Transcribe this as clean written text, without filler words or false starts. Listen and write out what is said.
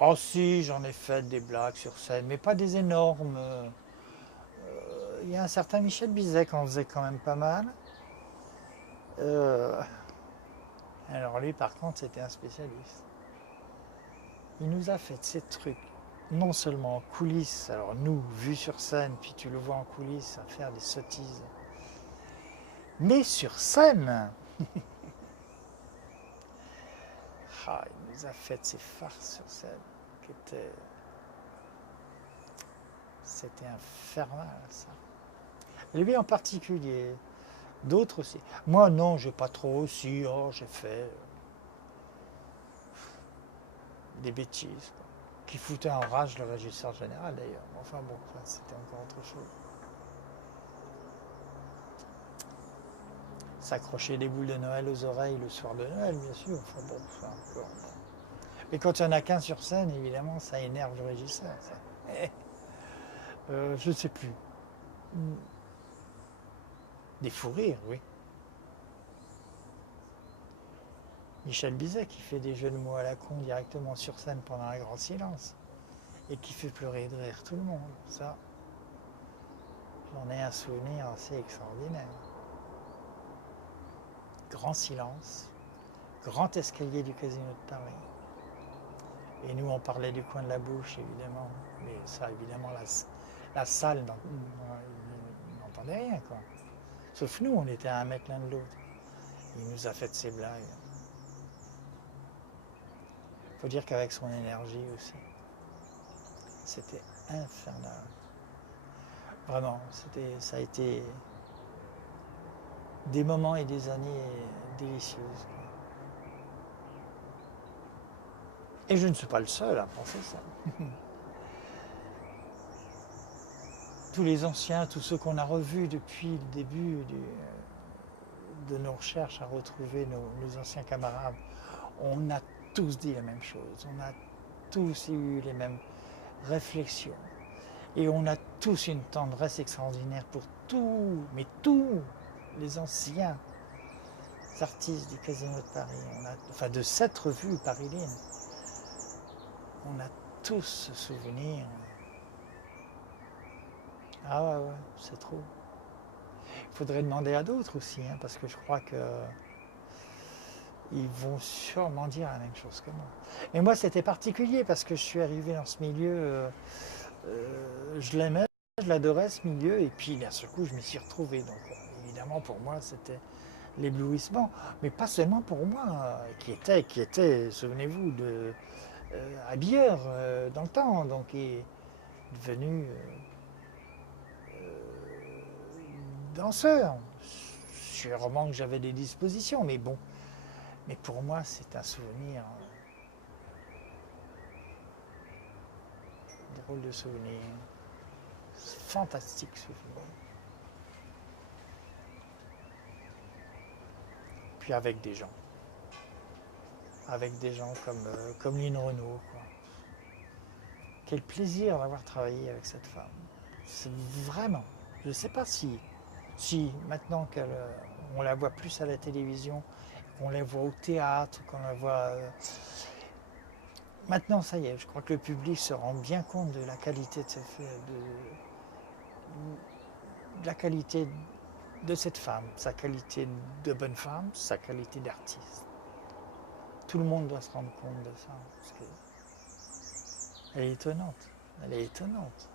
Oh si, j'en ai fait des blagues sur scène, mais pas des énormes. Il y a un certain Michel Bizet qui en faisait quand même pas mal. Euh, alors lui, par contre, c'était un spécialiste. Il nous a fait ces trucs, non seulement en coulisses, alors nous, vus sur scène, puis tu le vois en coulisses à faire des sottises, mais sur scène, ah, il nous a fait ces farces sur scène qui étaient, c'était infernal ça. Lui en particulier, d'autres aussi. Moi non, j'ai pas trop aussi, oh, j'ai fait des bêtises quoi, qui foutaient en rage le régisseur général d'ailleurs. Enfin bon, ça, c'était encore autre chose. S'accrocher des boules de Noël aux oreilles le soir de Noël, bien sûr. Enfin bon, ça encore. Mais quand il n'y en a qu'un sur scène, évidemment, ça énerve le régisseur. Ça. Je ne sais plus. Des fous rires, oui. Michel Bizet qui fait des jeux de mots à la con directement sur scène pendant un grand silence et qui fait pleurer de rire tout le monde. Ça, j'en ai un souvenir assez extraordinaire. Grand silence, grand escalier du Casino de Paris. Et nous, on parlait du coin de la bouche, évidemment. Mais ça, évidemment, la salle n'entendait rien, quoi. Sauf nous, on était à 1 mètre l'un de l'autre. Il nous a fait de ces blagues. Faut dire qu'avec son énergie aussi, c'était infernal. Vraiment, ça a été des moments et des années délicieuses. Et je ne suis pas le seul à penser ça. Tous les anciens, tous ceux qu'on a revus depuis le début de nos recherches à retrouver nos anciens camarades, on a tous dit la même chose. On a tous eu les mêmes réflexions. Et on a tous une tendresse extraordinaire pour tous, mais tous les anciens artistes du Casino de Paris. Enfin, de cette revue parisienne, on a tous ce souvenir. Ah ouais, ouais, c'est trop. Il faudrait demander à d'autres aussi, hein, parce que je crois que ils vont sûrement dire la même chose que moi. Mais moi, c'était particulier parce que je suis arrivé dans ce milieu, je l'aimais, je l'adorais ce milieu, et puis d'un seul coup, je m'y suis retrouvé. Donc, évidemment, pour moi, c'était l'éblouissement, mais pas seulement pour moi, qui était, souvenez-vous, de habilleur dans le temps, donc est devenu danseur. Sûrement que j'avais des dispositions, mais bon, mais pour moi, c'est un souvenir, drôle de souvenir, fantastique souvenir. Puis avec des gens comme Lynn Renault, quoi. Quel plaisir d'avoir travaillé avec cette femme. C'est vraiment, je ne sais pas si maintenant qu'on la voit plus à la télévision, qu'on la voit au théâtre, qu'on la voit. Maintenant, ça y est, je crois que le public se rend bien compte de la qualité de la qualité de cette femme, sa qualité de bonne femme, sa qualité d'artiste. Tout le monde doit se rendre compte de ça, parce qu'elle est étonnante. Elle est étonnante.